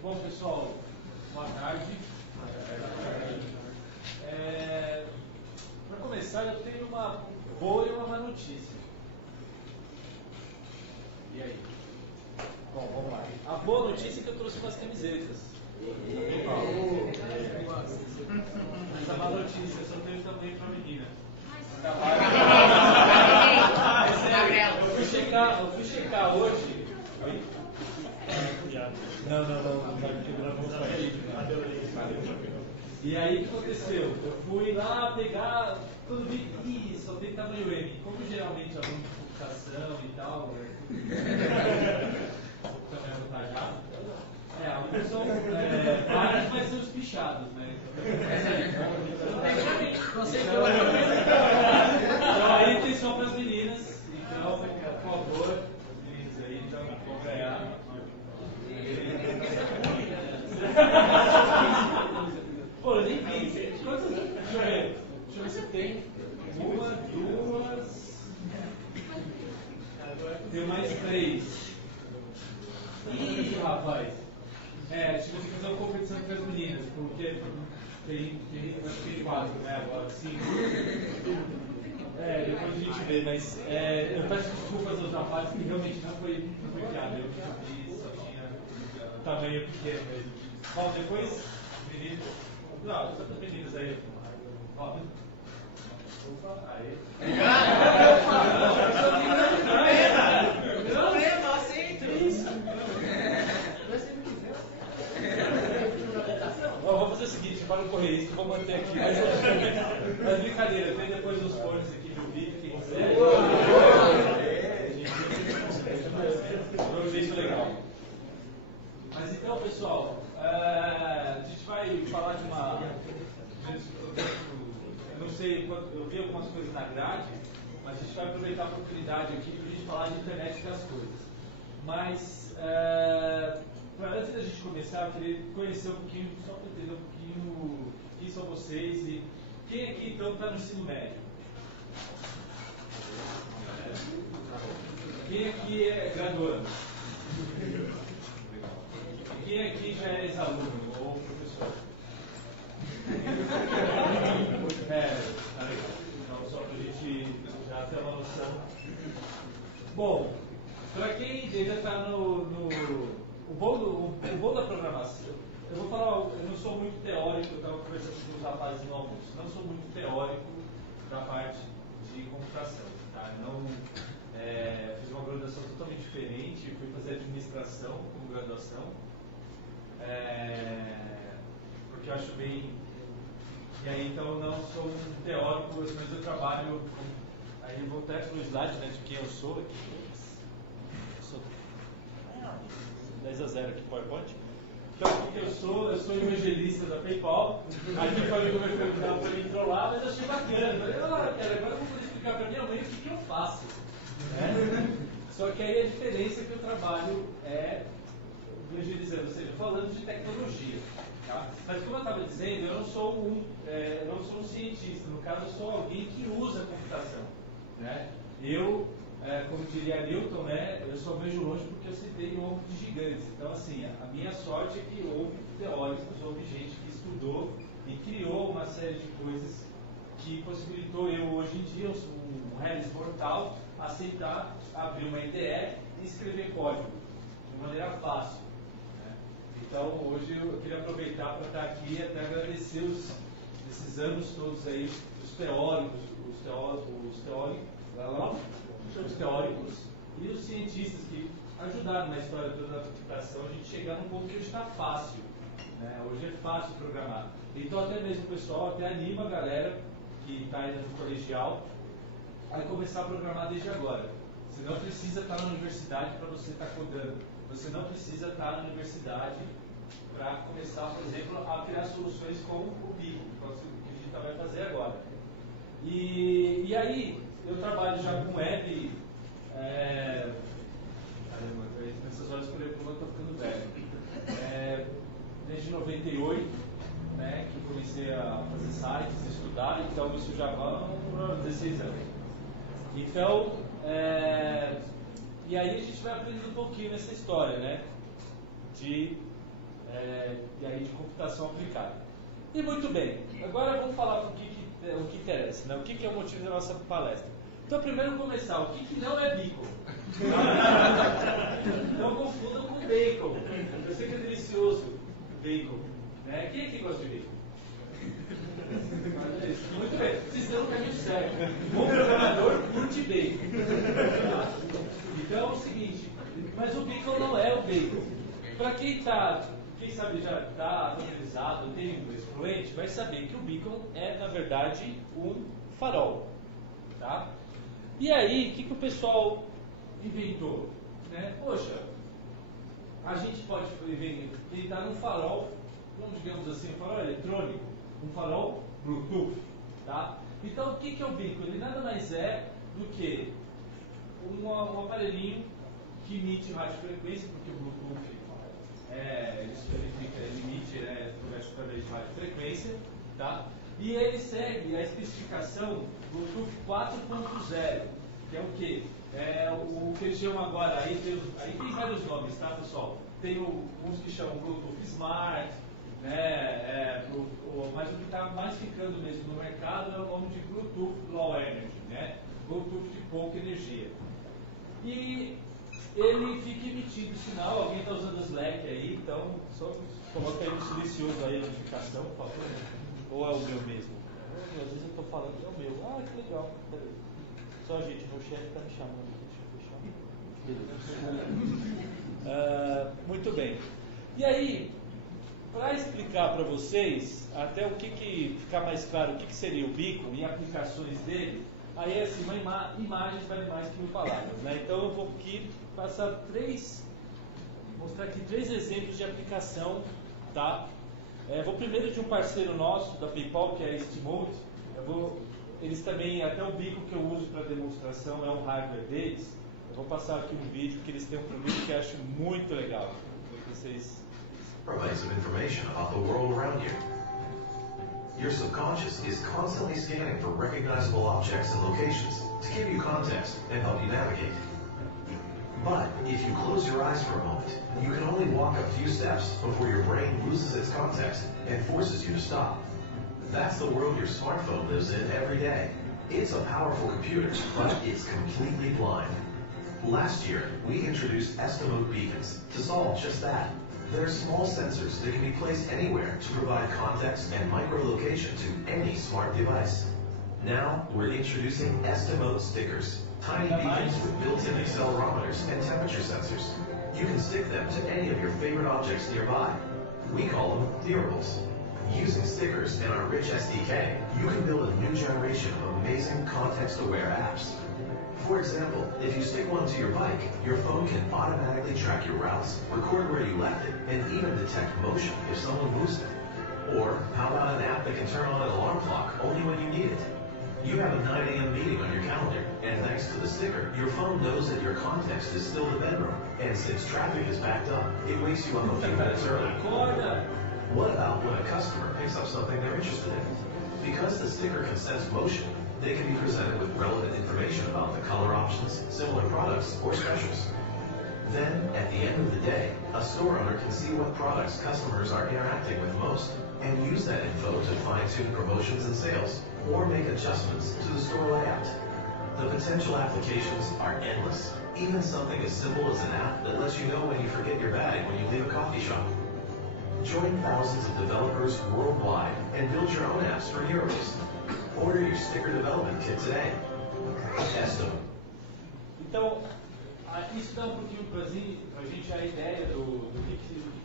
Bom, pessoal, boa tarde. Para começar, eu tenho uma boa e uma má notícia. E aí? Bom, vamos lá. A boa notícia é que eu trouxe umas camisetas. Mas a má notícia, eu só tenho também para menina. Eu fui checar hoje. Oi? Não, e aí o que aconteceu? Eu fui lá pegar, quando vi que só tem tamanho M. Como geralmente aluno de computação e tal, também vou estar já. Alguns são vários, mas são os pichados, né? Então aí tem só para as meninas, então, por favor, meninas aí, então vão ganhar. Pô, eu nem vi. Quantas? Deixa eu ver se tem. Uma, duas. Tem mais três. Ih, rapaz. Tive que fazer uma competição com as meninas, porque acho que tem quatro, né? Agora, cinco. Depois a gente vê, mas eu peço desculpas aos rapazes que realmente não foi piada. Eu vi, só tinha tamanho pequeno mesmo. Bom, depois, meninos. Não, só as meninas aí. Opa, aí. Vamos fazer o seguinte, para não correr isso, vou manter aqui. Mas brincadeira, tem depois os fones aqui do vídeo, quem quiser. Vamos ver isso legal. Mas então, pessoal, a gente vai falar de uma. Eu não sei, eu vi algumas coisas na grade, mas a gente vai aproveitar a oportunidade aqui para a gente falar de internet das coisas. Mas, antes da gente começar, eu queria conhecer um pouquinho, só para entender um pouquinho quem são vocês e quem aqui então está no ensino médio? Quem aqui é graduando? Quem aqui já é ex-aluno ou professor? Tá legal. Então, só para a gente já ter uma noção. Bom, para quem ainda está o bom da programação, eu vou falar, eu não sou muito teórico, eu estava conversando com os rapazes no almoço, não sou muito teórico da parte de computação, tá? Não, fiz uma graduação totalmente diferente, fui fazer administração como graduação, porque eu acho bem. E aí então eu não sou um teórico, mas eu trabalho. Aí eu vou até para o slide, né, de quem eu sou aqui. Eu sou 10-0 aqui, PowerPoint. Então, o que eu sou? Eu sou evangelista da PayPal. Aí o meu amigo me perguntava para me trollar, mas eu achei bacana. Eu falei, cara, agora eu vou poder explicar para minha mãe o que eu faço. Né? Só que aí a diferença é que eu trabalho é evangelizando, ou seja, falando de tecnologia. Tá? Mas como eu estava dizendo, eu não sou um cientista. No caso, eu sou alguém que usa a computação. Né? Eu, como diria Newton, né, eu só vejo longe porque eu citei o ovo de gigantes. Então, assim, a minha sorte é que houve teóricos, houve gente que estudou e criou uma série de coisas que possibilitou eu, hoje em dia, um Harris mortal, aceitar abrir uma IDE e escrever código de maneira fácil. Né? Então, hoje eu queria aproveitar para estar aqui e até agradecer esses anos todos aí, os teóricos e os cientistas que ajudaram na história toda da computação a gente chegar num ponto que hoje está fácil. Né? Hoje é fácil programar. Então até mesmo o pessoal até anima a galera que está ainda no colegial a começar a programar desde agora. Você não precisa estar na universidade para você estar codando. Você não precisa estar na universidade para começar, por exemplo, a criar soluções como o Pico, que a gente vai fazer agora. E aí, eu trabalho já com web. Nessas horas que eu estou ficando velho. Desde 98, né, que eu comecei a fazer sites, estudar, então isso já vão 16 anos. Então, e aí a gente vai aprendendo um pouquinho nessa história, né, de e aí de computação aplicada. E muito bem, agora vamos falar o que interessa, né? O que é o motivo da nossa palestra. Então, primeiro começar, o que não é beacon? Não confundam com bacon. Eu sei que é delicioso bacon, né? Quem aqui gosta de bacon? Muito bem, vocês estão no caminho certo. Bom programador curte bacon. Então é o seguinte, mas o bacon não é o bacon. Para quem sabe já está familiarizado, tem inglês fluente, vai saber que o bacon é, na verdade, um farol. Tá? E aí, o que o pessoal inventou? Né? Poxa, a gente pode tentar num farol, digamos assim, um farol eletrônico, um farol Bluetooth. Tá? Então, o que é o beacon? Ele nada mais é do que um aparelhinho que emite radiofrequência, porque o Bluetooth ele emite, através de radiofrequência. Tá? E ele segue a especificação Bluetooth 4.0, que é o quê? É o que eles chamam agora, aí tem vários nomes, tá, pessoal? Tem uns que chamam Bluetooth Smart, né? Mas o que está mais ficando mesmo no mercado é o nome de Bluetooth Low Energy, né? Bluetooth de pouca energia. E ele fica emitindo sinal, alguém está usando Slack aí, então só coloca aí no silencioso aí a notificação, por favor. Ou é o meu mesmo? Às vezes eu estou falando que é o meu. Ah, que legal. Peraí. Só, gente, meu chefe está me chamando. Deixa eu fechar. Beleza. Muito bem. E aí, para explicar para vocês, até o que ficar mais claro, o que seria o beacon e aplicações dele, aí é assim, imagens valem mais que 1000 palavras. Né? Então eu vou aqui mostrar aqui 3 exemplos de aplicação, tá? Vou primeiro de um parceiro nosso da PayPal, que é a Estimote. Eles também, até o beacon que eu uso para demonstração é um hardware deles. Eu vou passar aqui um vídeo que eles têm um produto que eu acho muito legal. Vocês provide some information about the world around you. Your subconscious is constantly scanning for recognizable objects and locations to give you context and help you navigate. But if you close your eyes for a moment, you can only walk a few steps before your brain loses its context and forces you to stop. That's the world your smartphone lives in every day. It's a powerful computer, but it's completely blind. Last year, we introduced Estimote beacons to solve just that. They're small sensors that can be placed anywhere to provide context and microlocation to any smart device. Now, we're introducing Estimote stickers, tiny beacons with built-in accelerometers and temperature sensors. You can stick them to any of your favorite objects nearby. We call them Nearables. Using stickers and our rich SDK, you can build a new generation of amazing context-aware apps. For example, if you stick one to your bike, your phone can automatically track your routes, record where you left it, and even detect motion if someone moves it. Or, how about an app that can turn on an alarm clock only when you need it? You have a 9 a.m. meeting on your calendar, and thanks to the sticker, your phone knows that your context is still the bedroom. And since traffic is backed up, it wakes you up a few minutes early. What about when a customer picks up something they're interested in? Because the sticker can sense motion, they can be presented with relevant information about the color options, similar products, or specials. Then, at the end of the day, a store owner can see what products customers are interacting with most, and use that info to fine-tune promotions and sales, or make adjustments to the store layout. The potential applications are endless, even something as simple as an app that lets you know when you forget your bag when you leave a coffee shop. Join thousands of developers worldwide and build your own apps for Nearables. Order your sticker development kit today. Estimote. Então, isso dá um pouquinho pra gente a ideia do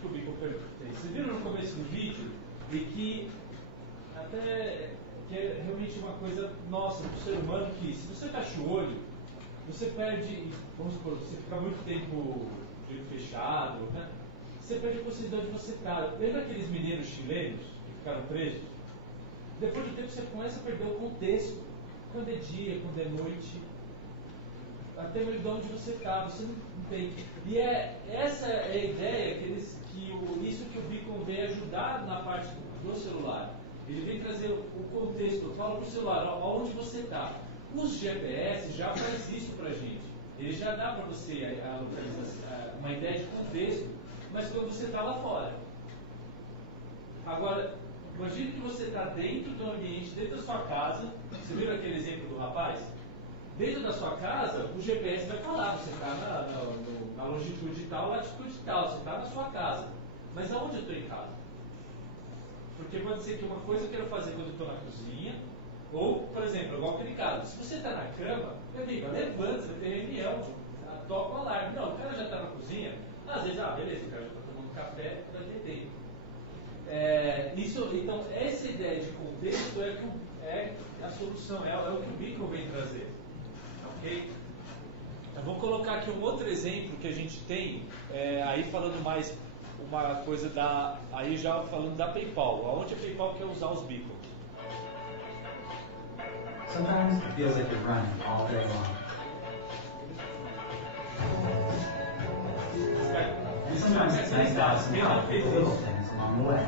que o beacon fez. Vocês viram no começo do vídeo de que que é realmente uma coisa nossa, do ser humano, que se você fecha o olho, você perde, vamos supor, você fica muito tempo de olho fechado, né? Você perde a possibilidade de você estar. Lembra aqueles meninos chilenos que ficaram presos? Depois de um tempo você começa a perder o contexto. Quando é dia, quando é noite, até mesmo de onde você está, você não tem. E essa é a ideia isso que o beacon vem ajudar na parte do celular. Ele vem trazer o contexto, fala para o celular, aonde você está. Os GPS já faz isso para a gente. Ele já dá para você uma ideia de contexto, mas quando você está lá fora. Agora, imagine que você está dentro do ambiente, dentro da sua casa. Você viu aquele exemplo do rapaz? Dentro da sua casa, o GPS vai falar, você está na longitude tal, latitude tal, você está na sua casa. Mas aonde eu estou em casa? Porque pode ser que uma coisa eu quero fazer quando eu estou na cozinha, ou, por exemplo, igual aquele caso, se você está na cama, meu amigo, levanta, você vai ter reunião, toca o alarme. Não, o cara já está na cozinha, às vezes, beleza, o cara já está tomando café, vai ter tempo. Então, essa ideia de contexto é a solução, é o que o Beacon vem trazer. Ok? Eu vou colocar aqui um outro exemplo que a gente tem, aí falando mais uma coisa aí já falando da PayPal, aonde a PayPal quer usar os Beacons. Sometimes it feels like you're running all day long. And sometimes it's nice to have some help with the little things along the way.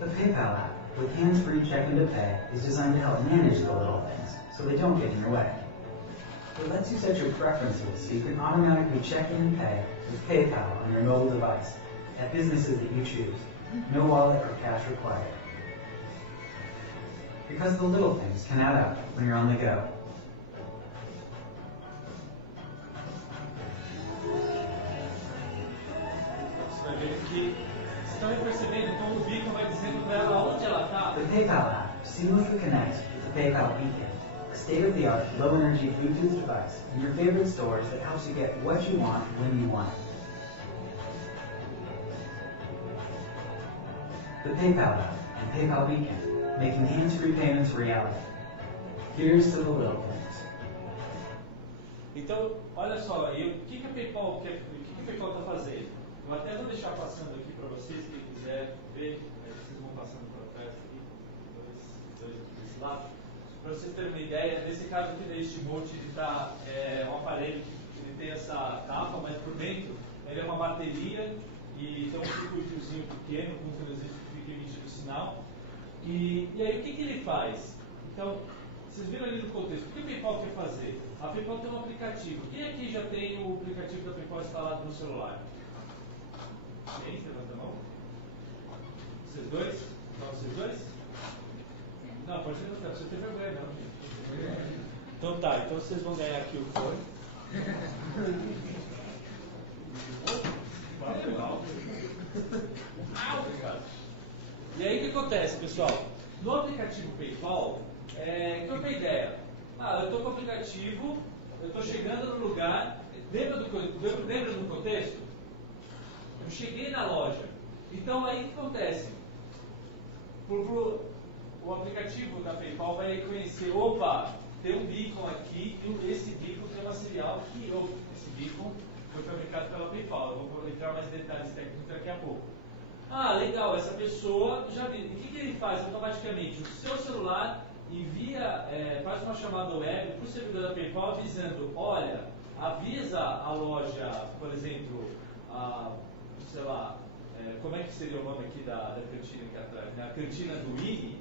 The PayPal app, with hands-free check-in to pay, is designed to help manage the little things, so they don't get in your way. It lets you set your preferences so you can automatically check in and pay with PayPal on your mobile device at businesses that you choose. No wallet or cash required. Because the little things can add up when you're on the go. Você vai ver que vocês estão percebendo, então o Beacon vai dizendo para ela onde ela está. The PayPal app seamlessly connects with the PayPal Beacon, a state-of-the-art low-energy Bluetooth device in your favorite stores that helps you get what you want when you want it. The PayPal app and PayPal Beacon, making hands-free payments a reality. Here's to the little things. Então, olha só, o que a PayPal está fazendo? Eu até vou deixar passando aqui para vocês, quem quiser ver, vocês vão passando para trás aqui, dois aqui desse lado. Para vocês terem uma ideia, nesse caso aqui da Estimote, ele tá, um aparelho que ele tem essa tapa, mas por dentro ele é uma bateria e tem um circuitozinho pequeno com um transistor que fica emitindo sinal. E aí o que ele faz? Então, vocês viram ali no contexto, o que a PayPal quer fazer? A PayPal tem um aplicativo. Quem aqui já tem o aplicativo da PayPal instalado no celular? Quem? Levanta a mão. Vocês dois? Não, vocês dois? Não, pode levantar, você tem vergonha não, gente. Então tá, então vocês vão ganhar aqui o fone. Obrigado. E aí o que acontece, pessoal? No aplicativo PayPal, qual é a ideia? Eu estou com o aplicativo, eu estou chegando no lugar, lembra do contexto? Eu cheguei na loja. Então aí o que acontece? O aplicativo da PayPal vai reconhecer, opa, tem um beacon aqui, e esse beacon tem uma serial que esse beacon foi fabricado pela PayPal. Eu vou entrar mais detalhes técnicos daqui a pouco. Legal, essa pessoa já viu. O que ele faz automaticamente? O seu celular envia, faz uma chamada web para o servidor da PayPal avisando, olha, avisa a loja, por exemplo, sei lá, como é que seria o nome aqui da cantina aqui atrás? A cantina do INE,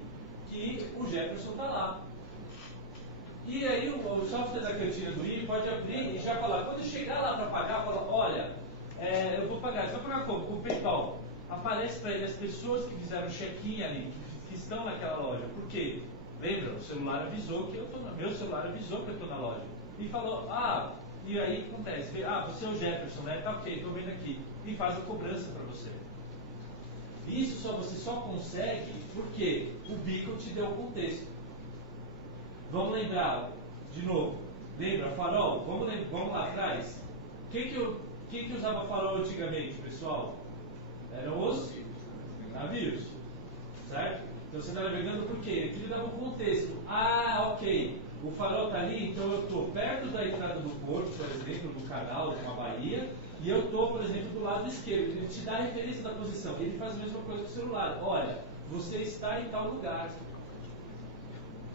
que o Jefferson está lá. E aí o software da cantina do INE pode abrir e já falar, quando chegar lá para pagar, fala, olha, eu vou pagar, você vai pagar como? Com o PayPal. Aparece para ele as pessoas que fizeram check-in ali, que estão naquela loja. Por quê? Lembra? O celular avisou que meu celular avisou que eu estou na loja. E falou, e aí acontece, você é o Jefferson, né? Tá ok, estou vendo aqui. E faz a cobrança para você. Isso você só consegue porque o Beacon te deu o contexto. Vamos lembrar, de novo, lembra, farol? Vamos lá atrás. Quem que usava farol antigamente, pessoal? Eram os navios, certo? Então você está navegando por quê? Aqui ele dava um contexto. Ok, o farol está ali, então eu estou perto da entrada do porto, por exemplo, do canal, de uma baía, e eu estou, por exemplo, do lado esquerdo. Ele te dá a referência da posição. Ele faz a mesma coisa com o celular. Olha, você está em tal lugar.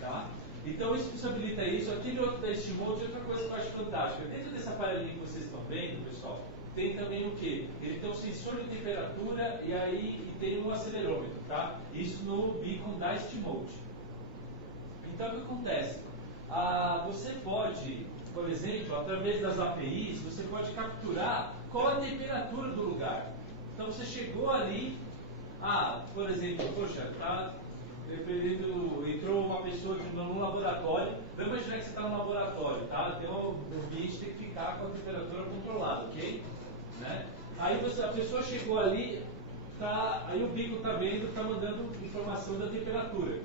Tá? Então isso possibilita isso. Aquele outro da Estimote, outra coisa que eu acho fantástica. Dentro desse aparelhinho que vocês estão vendo, pessoal, tem também o quê? Ele tem um sensor de temperatura e tem um acelerômetro, tá? Isso no Beacon da Estimote. Então o que acontece? Você pode, por exemplo, através das APIs, você pode capturar qual a temperatura do lugar. Então você chegou ali, por exemplo, poxa, entrou uma pessoa num laboratório, vamos imaginar que você está no laboratório, tá? Tem um ambiente que tem que ficar com a temperatura controlada, ok? Né? Aí a pessoa chegou ali, aí o bico está vendo, está mandando informação da temperatura.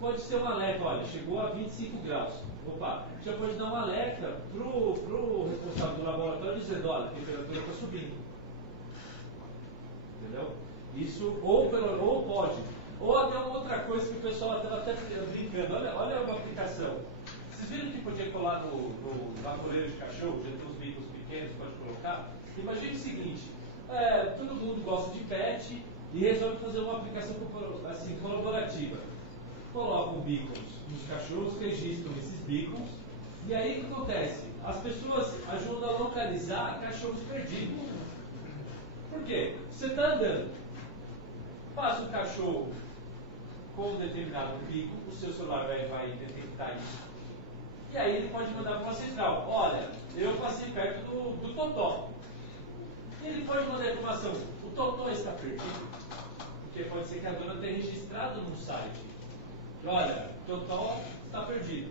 Pode ser um alerta, olha, chegou a 25 graus. Opa, já pode dar um alerta para o responsável do laboratório dizendo, olha, a temperatura está subindo. Entendeu? Isso, ou pode. Ou até uma outra coisa que o pessoal estava até brincando. Olha uma aplicação. Vocês viram que podia colar no vaporeiro de cachorro, já tem uns bicos pequenos, pode colocar? Imagine o seguinte, todo mundo gosta de pet e resolve fazer uma aplicação assim, colaborativa. Colocam beacons nos cachorros, registram esses beacons, e aí o que acontece? As pessoas ajudam a localizar cachorros perdidos. Por quê? Você está andando, passa um cachorro com um determinado bico, o seu celular vai detectar isso. E aí ele pode mandar para uma central, olha, eu passei perto do Totó. E ele pode mandar a informação, o Totó está perdido, porque pode ser que a dona tenha registrado num site. Olha, o Totó está perdido.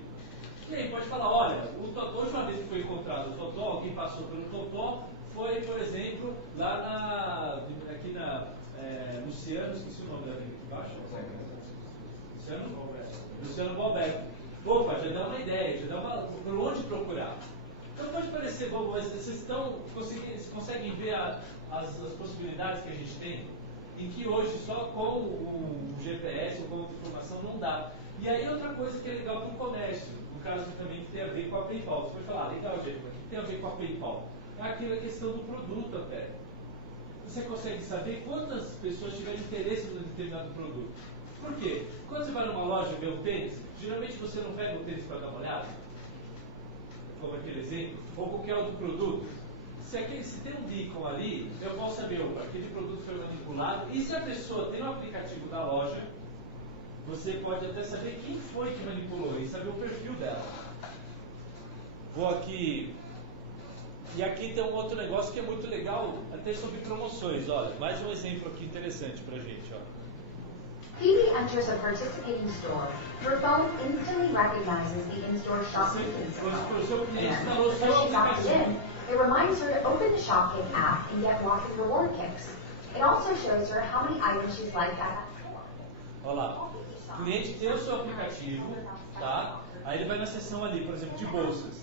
E aí pode falar, olha, o Totó, a última vez que foi encontrado o Totó, quem passou pelo Totó foi, por exemplo, lá aqui na Luciano, esqueci o nome da aqui embaixo. Luciano Balberto. Opa, já dá uma ideia, já dá por onde procurar. Então pode parecer bobo, mas vocês conseguem ver as possibilidades que a gente tem? Em que hoje só com o GPS ou com a informação não dá. E aí outra coisa que é legal para o comércio, no caso também que tem a ver com a PayPal. Você pode falar, legal, gente, mas o que tem a ver com a PayPal? É aquela questão do produto até. Você consegue saber quantas pessoas tiveram interesse em um determinado produto. Por quê? Quando você vai numa loja ver um tênis, geralmente você não pega o tênis para dar uma olhada, como aquele exemplo, ou qualquer outro produto. Se tem um beacon ali, eu posso saber, aquele produto foi manipulado, e se a pessoa tem um aplicativo da loja, você pode até saber quem foi que manipulou e saber o perfil dela. Vou aqui. E aqui tem um outro negócio que é muito legal, até sobre promoções. Olha, mais um exemplo aqui interessante pra gente. Ó. Phoebe enters a participating store. Her phone instantly recognizes the in-store shopping info. And as she opts in, it reminds her to open the ShopKick app and get Rocket Reward Kicks. It also shows her how many items she's liked at that store. Olha lá, o cliente tem o seu aplicativo, tá? Aí ele vai na seção ali, por exemplo, de bolsas.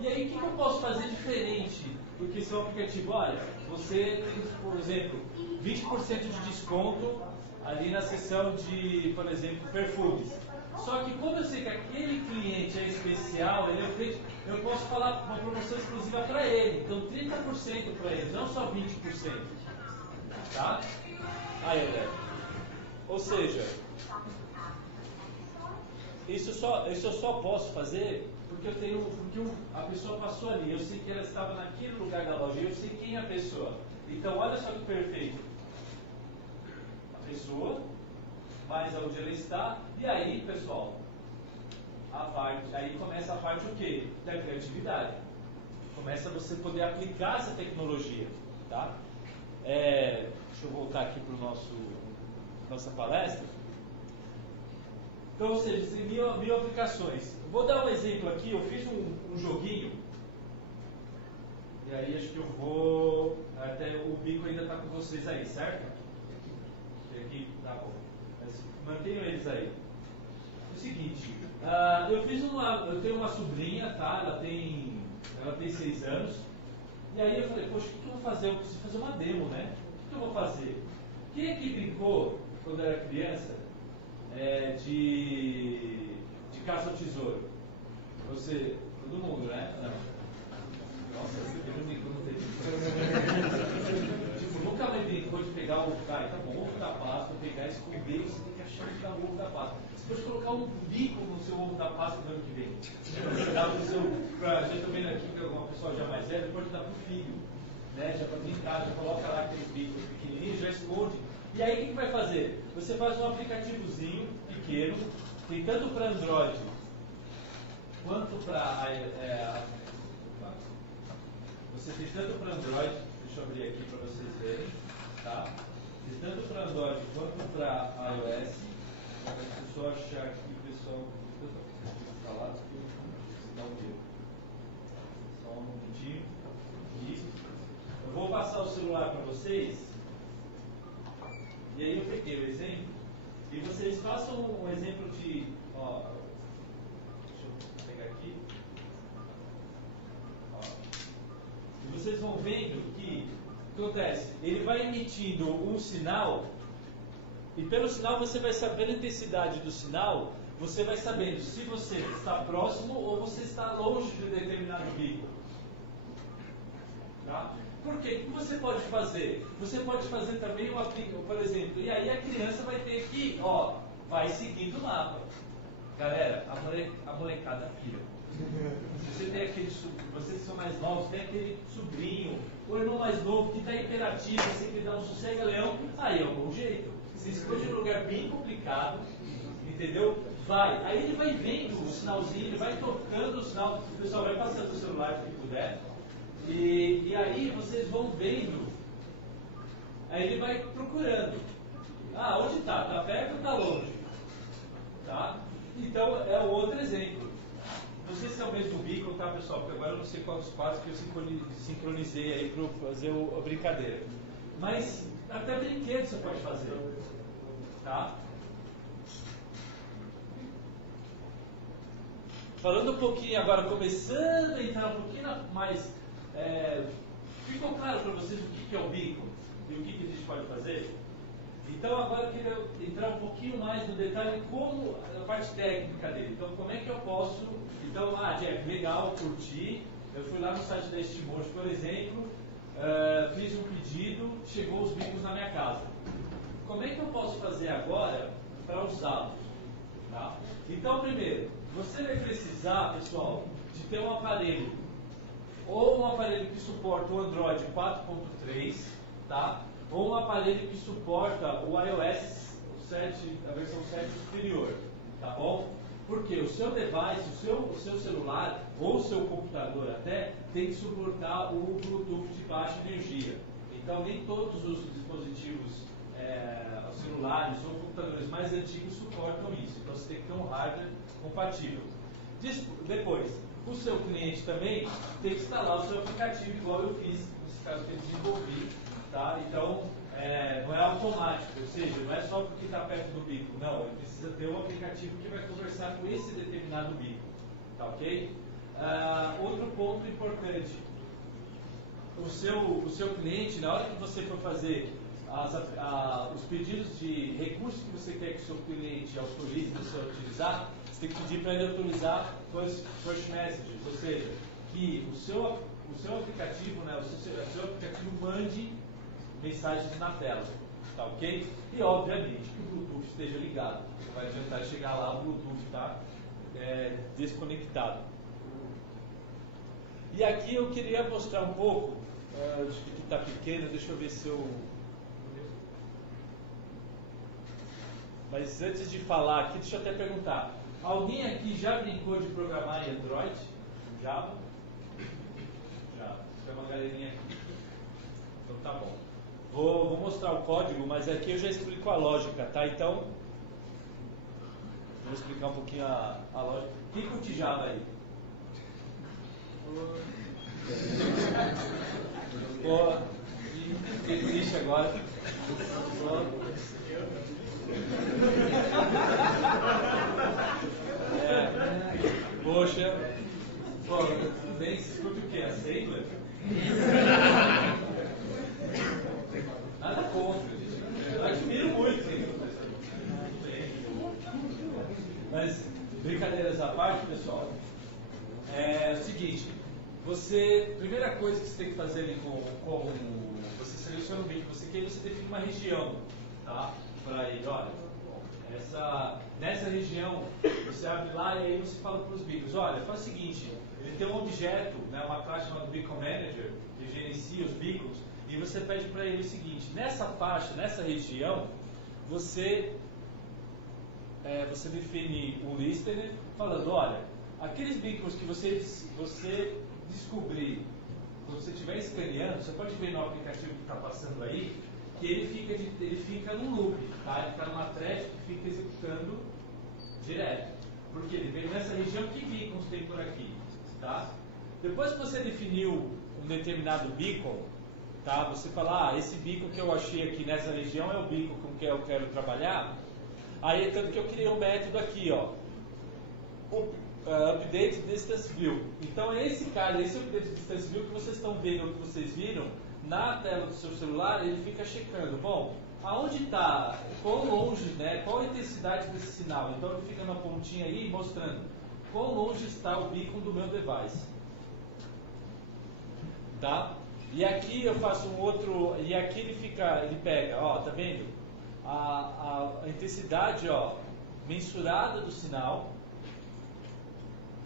E aí o que eu posso fazer diferente do que seu aplicativo? Olha, você tem, por exemplo, 20% de desconto ali na seção de, por exemplo, perfumes. Só que como eu sei que aquele cliente é especial, ele é o cliente, eu posso falar uma promoção exclusiva para ele. Então 30% para ele, não só 20%. Tá? Aí, André. Ou seja, isso eu só posso fazer porque a pessoa passou ali. Eu sei que ela estava naquele lugar da loja, eu sei quem é a pessoa. Então olha só que perfeito. A pessoa, mais aonde ela está, e aí, pessoal, aí começa a parte o quê? Da criatividade. Começa você poder aplicar essa tecnologia, tá? Deixa eu voltar aqui para nossa palestra. Então, ou seja, tem mil aplicações. Vou dar um exemplo aqui, eu fiz um joguinho, e aí acho que eu vou, até o bico ainda está com vocês aí, certo? Aqui, tá bom. Mas mantenham eles aí. É o seguinte, eu tenho uma sobrinha, tá? Ela tem 6 anos. E aí eu falei, poxa, o que eu vou fazer? Eu preciso fazer uma demo, né? O que eu vou fazer? Quem é que brincou, quando era criança, de caça ao tesouro? Você, todo mundo, né? Não. Nossa, eu não brincou, não teve. Tipo, nunca mais brincou de pegar o ovo da Páscoa, pegar, esconder, você tem que achar onde está o ovo da Páscoa. Você pode colocar um bico no seu ovo da Páscoa no ano que vem. Você dá pro seu, já estou vendo aqui que uma pessoa já mais velha, pode dar para o filho, né? Já para brincar, já coloca lá aquele bico pequenininho, já esconde. E aí o que vai fazer? Você faz um aplicativozinho pequeno, tem tanto para Android quanto para você tem tanto para Android, deixa eu abrir aqui para vocês verem, tá? E tanto para Android quanto para iOS. Deixa eu só achar aqui o pessoal instalado, não viu. Só um minutinho. E eu vou passar o celular para vocês. E aí eu peguei o exemplo. E vocês façam um exemplo de. Ó, deixa eu pegar aqui. Ó. E vocês vão vendo que o que acontece? Ele vai emitindo um sinal. E pelo sinal você vai saber a intensidade do sinal. Você vai sabendo se você está próximo ou você está longe de determinado bico. Tá? Por quê? O que você pode fazer? Você pode fazer também um aplico, por exemplo, e aí a criança vai ter que, ó, vai seguindo o mapa. Galera, a molecada pira. Você tem aquele, vocês que são mais novos, tem aquele sobrinho, ou irmão mais novo que está imperativo, você quer dar um sossega-leão, aí é um bom jeito. Você escolhe um lugar bem complicado, entendeu? Vai. Aí ele vai vendo o sinalzinho, ele vai tocando o sinal, o pessoal vai passando o celular se puder. E aí vocês vão vendo, aí ele vai procurando. Ah, onde está? Está perto ou está longe? Tá? Então é o outro exemplo. Não sei se é o mesmo bico, tá, pessoal? Porque agora eu não sei qual dos quatro que eu sincronizei aí para fazer a brincadeira. Mas até brinquedo você pode fazer. Tá? Falando um pouquinho agora, começando a entrar um pouquinho mais. Ficou claro para vocês o que é o bico e o que a gente pode fazer? Então agora eu queria entrar um pouquinho mais no detalhe como a parte técnica dele. Então como é que eu posso... Então, Jeff, legal, curti. Eu fui lá no site da Estimoji, por exemplo, fiz um pedido, chegou os bicos na minha casa. Como é que eu posso fazer agora para usá-los? Tá? Então primeiro, você vai precisar, pessoal, de ter um aparelho, ou um aparelho que suporta o Android 4.3, tá? Ou um aparelho que suporta o iOS 7, a versão 7 superior, tá bom? Porque o seu device, o seu celular ou o seu computador até tem que suportar o Bluetooth de baixa energia. Então nem todos os dispositivos celulares ou computadores mais antigos suportam isso. Então você tem que ter um hardware compatível. Depois, o seu cliente também tem que instalar o seu aplicativo, igual eu fiz, nesse caso que eu desenvolvi. Tá? Então, não é automático, ou seja, não é só porque está perto do bico, não, ele precisa ter um aplicativo que vai conversar com esse determinado bico. Tá ok? Outro ponto importante, o seu cliente, na hora que você for fazer os pedidos de recursos que você quer que o seu cliente autorize você a utilizar, você tem que pedir para ele autorizar push messages, ou seja, que o seu aplicativo, né, o seu aplicativo mande mensagens na tela, tá ok? E obviamente que o Bluetooth esteja ligado, não vai adiantar chegar lá, o Bluetooth está desconectado. E aqui eu queria mostrar um pouco, acho que está pequeno, deixa eu ver se eu... Mas antes de falar aqui, deixa eu até perguntar, alguém aqui já brincou de programar em Android? Java? Já, tem uma galerinha aqui. Então tá bom. Vou mostrar o código, mas aqui eu já explico a lógica, tá? Então, vou explicar um pouquinho a lógica. Quem curte Java aí? Pô, que triste agora. Poxa, pô, bem, você curte o quê? A Sailor? Nada contra, gente. Eu admiro muito quem mas, brincadeiras à parte, pessoal, é o seguinte, primeira coisa que você tem que fazer ali você seleciona o bico que você quer e você define uma região, tá? Para ele, olha, nessa região, você abre lá e aí você fala para os bicos, olha, faz o seguinte, ele tem um objeto, né, uma classe chamada Beacon Manager, que gerencia os bicos, e você pede para ele o seguinte, nessa faixa, nessa região, você define um listener falando, olha, aqueles beacons que você descobrir quando você estiver escaneando, você pode ver no aplicativo que está passando aí, que ele fica no loop, tá? Ele está numa thread que fica executando direto. Porque ele veio nessa região, que beacons tem por aqui, tá? Depois que você definiu um determinado beacon, tá? Você fala, esse beacon que eu achei aqui nessa região é o beacon com que eu quero trabalhar. Aí, tanto que eu criei um método aqui, ó, Update Distance View. Então é esse Update Distance View que vocês estão vendo, que vocês viram, na tela do seu celular, ele fica checando, bom, aonde está, quão longe, né, qual a intensidade desse sinal. Então ele fica na pontinha aí mostrando quão longe está o beacon do meu device. Tá? E aqui eu faço um outro, e aqui ele pega, ó, tá vendo? A intensidade, ó, mensurada do sinal,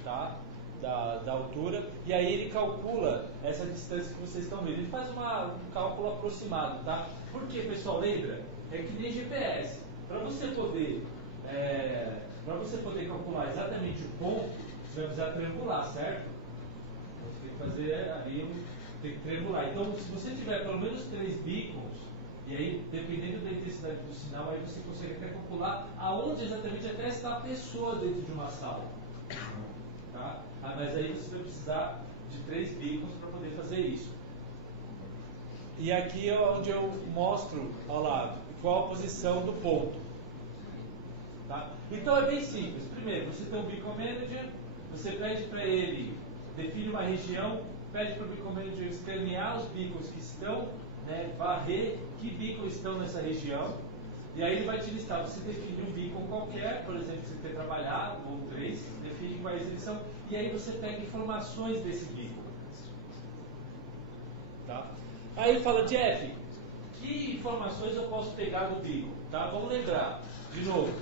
tá? Da altura, e aí ele calcula essa distância que vocês estão vendo. Ele faz um cálculo aproximado, tá? Por quê, pessoal? Lembra? É que nem GPS. Para você poder calcular exatamente o ponto, você vai precisar triangular, certo? Você tem que fazer ali, tem que triangular. Então, se você tiver pelo menos 3 beacons, e aí, dependendo da intensidade do sinal, aí você consegue até calcular aonde exatamente até está a pessoa dentro de uma sala. Tá? Mas aí você vai precisar de 3 beacons para poder fazer isso. E aqui é onde eu mostro, ó lá, qual a posição do ponto. Tá? Então é bem simples. Primeiro, você tem um Beacon Manager, você pede para ele, define uma região, pede para o Beacon Manager escanear os beacons que estão, né, varrer que beacons estão nessa região, e aí ele vai te listar. Você define um beacon qualquer, por exemplo, você quer trabalhar, ou 3, define quais eles são, e aí você pega informações desse beacon. Tá? Aí ele fala, Jeff, que informações eu posso pegar do beacon? Tá? Vamos lembrar, de novo,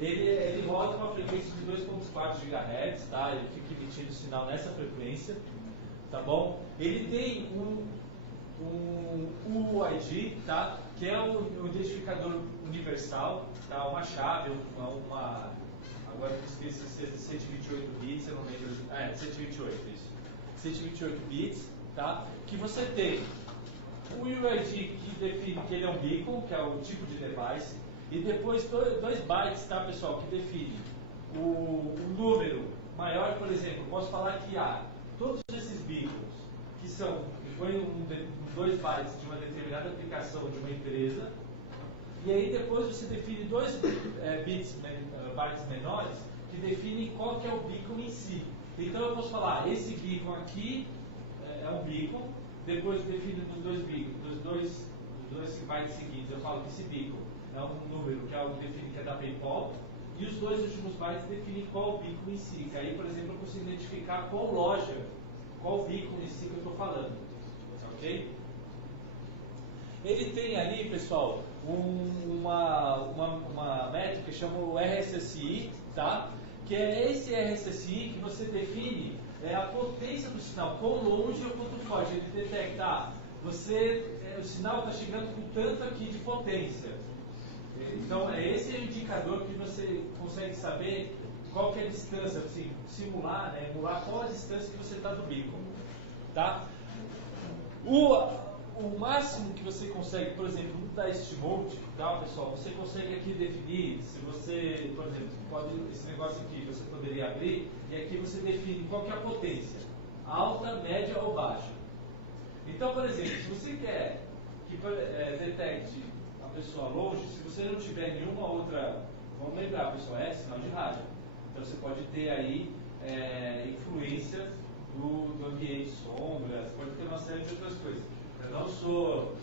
ele roda uma frequência de 2.4 GHz, tá? Ele fica emitindo sinal nessa frequência, tá bom? Ele tem um UID, tá? Que é um identificador universal, tá? Uma chave, agora eu esqueci se é 128 bits, eu não lembro. 128, isso. 128 bits, tá? Que você tem o UID que define que ele é um beacon, que é o tipo de device, e depois 2 bytes, tá, pessoal, que define o número maior, por exemplo, posso falar que há todos esses beacons que são, foi 2 bytes de uma determinada aplicação de uma empresa, e aí depois você define 2 bytes menores que definem qual que é o beacon em si. Então eu posso falar, esse beacon aqui é um beacon, depois defino dos 2 beacons, dos dois bytes seguintes, eu falo que esse beacon é um número que é algo que define que é da PayPal, e os 2 últimos bytes definem qual o beacon em si. Que aí, por exemplo, eu consigo identificar qual loja, qual beacon em si que eu estou falando. Ok? Ele tem ali, pessoal, uma métrica que chama o RSSI, tá? Que é esse RSSI que você define a potência do sinal, quão longe ou quanto forte. Ele detecta, o sinal está chegando com tanto aqui de potência. Então, esse é o indicador que você consegue saber qual que é a distância, assim, simular, né, emular qual a distância que você está do beacon. Tá? O máximo que você consegue, por exemplo, no Dist Mode, tá, pessoal, você consegue aqui definir, se você, por exemplo, esse negócio aqui você poderia abrir, e aqui você define qual que é a potência, alta, média ou baixa. Então, por exemplo, se você quer que detecte a pessoa longe, se você não tiver nenhuma outra, vamos lembrar, pessoal, é sinal de rádio. Então você pode ter aí influência do ambiente, sombra, você pode ter uma série de outras coisas. Eu não sou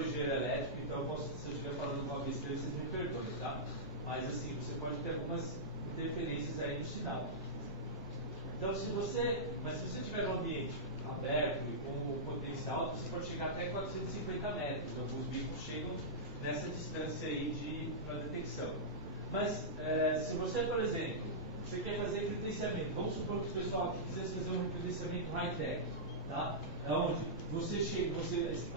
engenheiro elétrico, então se eu estiver falando uma besteira, vocês me perdoem, tá? Mas assim, você pode ter algumas interferências aí no sinal. Então, se você tiver um ambiente aberto e com potencial, você pode chegar até 450 metros. Alguns beacons chegam nessa distância aí para detecção. Mas, se você, por exemplo, você quer fazer credenciamento, vamos supor que o pessoal aqui quisesse fazer um credenciamento high-tech, tá? É onde você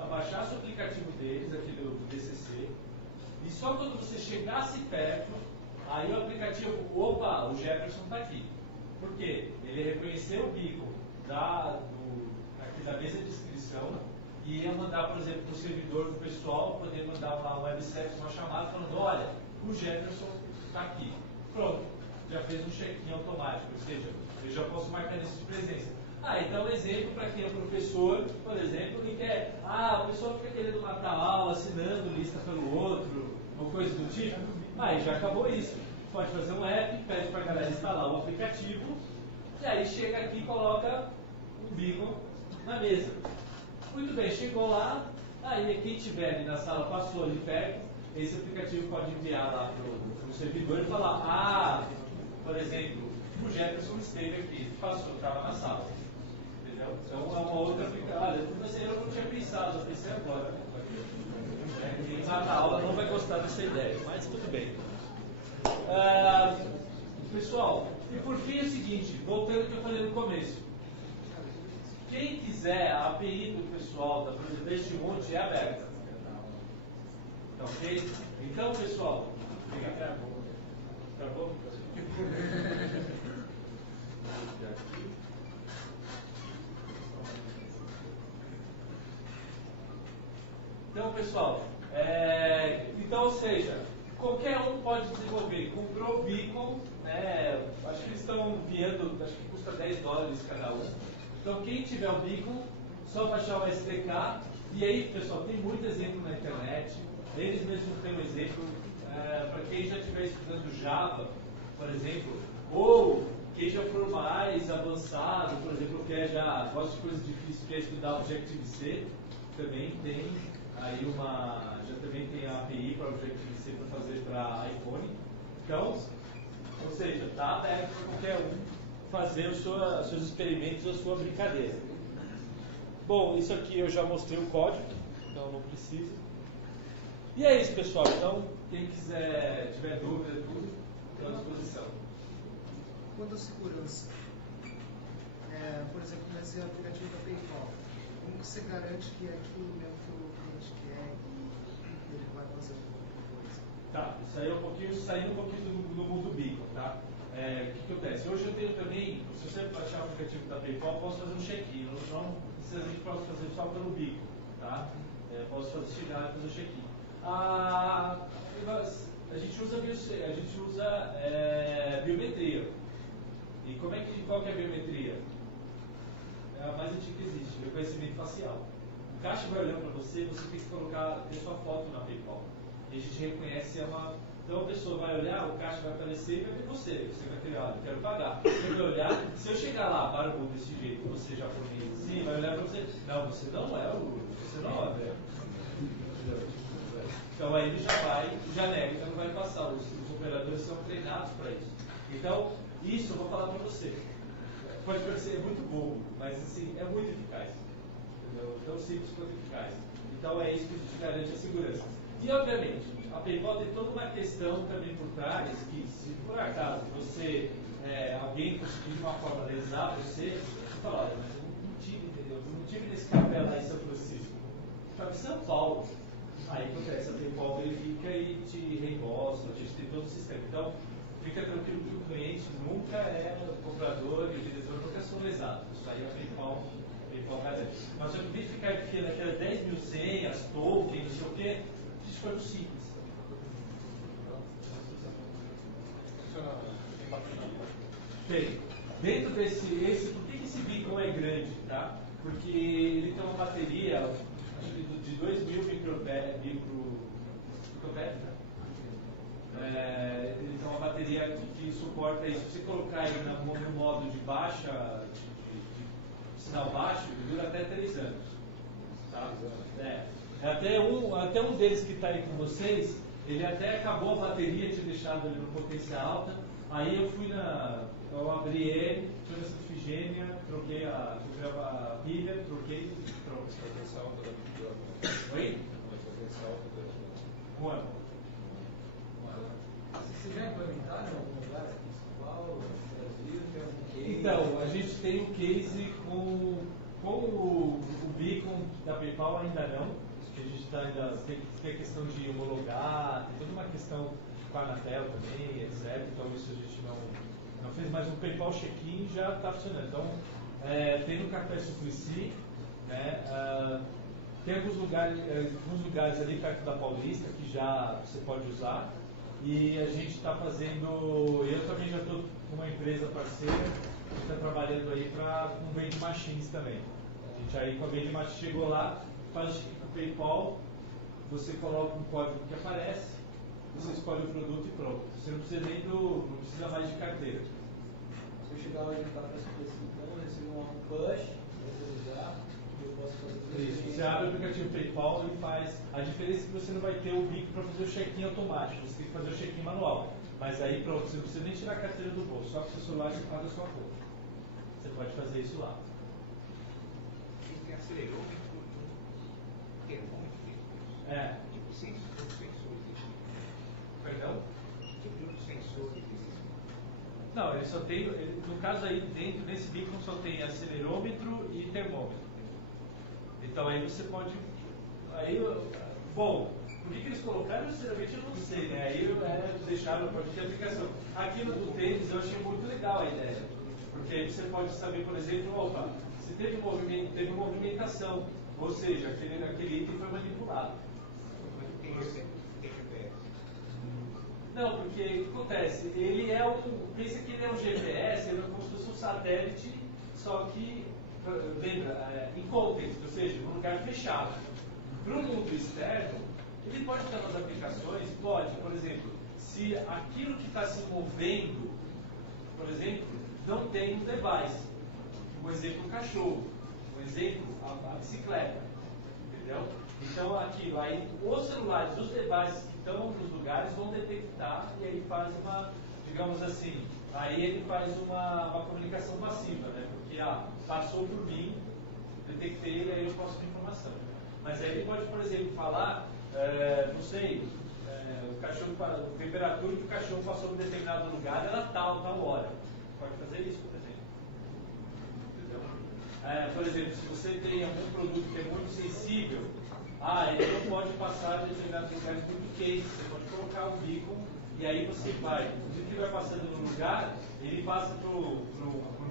abaixasse o aplicativo deles, aqui do DCC, e só quando você chegasse perto, aí o aplicativo, opa, o Jefferson está aqui. Por quê? Ele reconheceu o beacon aqui da mesma descrição, e ia mandar, por exemplo, para o servidor do pessoal, poder mandar uma website, uma chamada, falando, olha, o Jefferson está aqui. Pronto, já fez um check-in automático, ou seja, eu já posso marcar isso de presença. Então um exemplo para quem é professor, por exemplo, que quer, o pessoal fica querendo matar a aula, assinando lista pelo outro, ou coisa do tipo, já acabou isso. Pode fazer um app, pede para a galera instalar o aplicativo, e aí chega aqui e coloca um beacon na mesa. Muito bem, chegou lá, aí quem estiver ali na sala, passou ali perto, esse aplicativo pode enviar lá para o servidor e falar, por exemplo, o Jefferson esteve aqui, passou, estava na sala. Entendeu? Então é uma outra aplicação. Eu não tinha pensado, eu pensei agora. Quem matar a aula não vai gostar dessa ideia, mas tudo bem. Pessoal, e por fim é o seguinte, voltando ao que eu falei no começo. Quem quiser, a API do pessoal deste monte é aberta. Tá ok? Então, pessoal, Travou? Então, pessoal, ou seja, qualquer um pode desenvolver. Comprou o beacon, acho que eles estão enviando, acho que custa $10 cada um. Então, quem tiver o beacon, só baixar o SDK. E aí, pessoal, tem muito exemplo na internet. Eles mesmos têm um exemplo. Para quem já estiver estudando Java, por exemplo, ou quem já for mais avançado, por exemplo, que já gosta de coisas difíceis, quer estudar Objective-C, também tem aí já também tem a API para Objective-C para fazer para iPhone. Então, ou seja, está aberto para qualquer um fazer os seus experimentos, a sua brincadeira. Bom, isso aqui eu já mostrei o código, então não precisa. E é isso, pessoal. Então, quem quiser, tiver dúvida, tudo, estou à disposição. Quanto à segurança, por exemplo, nesse aplicativo da PayPal, como que você garante que é aquilo mesmo que o cliente quer e ele vai fazer alguma coisa? Tá, isso aí é saindo um pouquinho do mundo beacon, tá? O que acontece? Hoje eu tenho também, se você baixar o aplicativo da PayPal, eu posso fazer um check-in. Não necessariamente posso fazer só pelo beacon, tá? Posso chegar e fazer o check-in. A gente usa biometria. E qual que é a biometria? É a mais antiga que existe, reconhecimento facial. O caixa vai olhando para você, você tem que ter sua foto na PayPal. E a gente reconhece então a pessoa vai olhar, o caixa vai aparecer e vai ver você. Você vai ter, eu quero pagar. Você vai olhar, se eu chegar lá, barbudo desse jeito, você japonês assim, vai olhar para você. Não, você não é o Lula, você não é o André. Então aí ele já nega, então não vai passar. Os operadores são treinados para isso. Então, isso eu vou falar para você. Pode parecer muito bobo, mas assim, é muito eficaz. Entendeu? Tão simples quanto eficaz. Então é isso que a gente garante a segurança. E obviamente, a PayPal tem toda uma questão também por trás, que se por acaso alguém conseguir de uma forma lesar você fala, olha, mas eu não tive, entendeu? Eu não tive nesse café lá em São Francisco. Estava em São Paulo. Aí acontece, a PayPal verifica e te reembolsa, a gente tem todo o sistema. Então, fica tranquilo que o cliente nunca o comprador e o diretor nunca são lesados. Isso aí a PayPal garante. Mas eu vi ficar enfiando aquelas 10 mil senhas, token, não sei o quê, isso foi muito simples. Tem. Dentro desse, por que esse beacon é grande, tá? Porque ele tem uma bateria de 2.000 microfarad, ele tem uma bateria que suporta isso. Se você colocar ele no modo de baixa, de sinal baixo, ele dura até 3 anos. Tá? Até um deles que está aí com vocês, ele até acabou a bateria, tinha deixado ele no potência alta. Aí eu abri ele, fui na Centrifigênia, troquei a pilha, troquei e pronto. Potência alta da micro. Oi? Potência alta da Quando? Vocês já implementaram em algum lugar aqui em São Paulo, no Brasil? Tem algum case? Então, a gente tem um case com o beacon da PayPal ainda não, porque a gente ainda tem a questão de homologar, tem toda uma questão com a Anatel também, etc. Então isso a gente não fez, mas o PayPal check-in já está funcionando. Então, tem no Café Suplicy, Né? Tem alguns lugares ali perto da Paulista que já você pode usar. E a gente está fazendo, eu também já estou com uma empresa parceira que está trabalhando aí com vending machines também. A gente aí com a vending machine chegou lá, faz o PayPal, você coloca um código que aparece, você escolhe o produto e pronto. Você não precisa mais de carteira. Se eu chegar hoje para especificando, eu recebo um push, autorizar, eu posso fazer isso. Você abre o aplicativo PayPal e faz. A diferença é que você não vai ter o bico para fazer o check-in automático, você tem que fazer o check-in manual. Mas aí pronto, você não precisa nem tirar a carteira do bolso, só com o seu celular você paga a sua conta. Você pode fazer isso lá. Ele acelerou o termômetro. É. Tipo sensores. Perdão? Tipo de outro sensor que existe. Não, ele só tem, no caso aí, dentro desse beacon só tem acelerômetro e termômetro. Então aí você pode, bom, por que eles colocaram, sinceramente eu não sei, né? Aí deixaram, pode ter aplicação. Aqui no do tênis eu achei muito legal a ideia, porque aí você pode saber, por exemplo, opa, se teve movimentação, ou seja, aquele item foi manipulado. Tem GPS. Não, porque o que acontece? Ele pensa que ele é um GPS, ele é como se fosse um satélite, só que, lembra, em context, ou seja, num lugar fechado. Para o mundo externo, ele pode ter umas aplicações, pode, por exemplo, se aquilo que está se movendo, por exemplo, não tem um device. Um exemplo, o cachorro. Um exemplo, a bicicleta. Entendeu? Então, aquilo, aí os celulares, os devices que estão nos lugares vão detectar e aí faz uma, digamos assim, aí ele faz uma comunicação massiva, né? Porque, passou por mim, detectei e aí eu posso ter informação. Mas aí ele pode, por exemplo, falar, não sei, o cachorro, a temperatura que o cachorro passou por determinado lugar era tal hora. Pode fazer isso, por exemplo. Entendeu? Por exemplo, se você tem algum produto que é muito sensível, ele não pode passar em determinados lugares muito quentes. Você pode colocar um beacon e aí você vai, o que vai passando no lugar, ele passa para um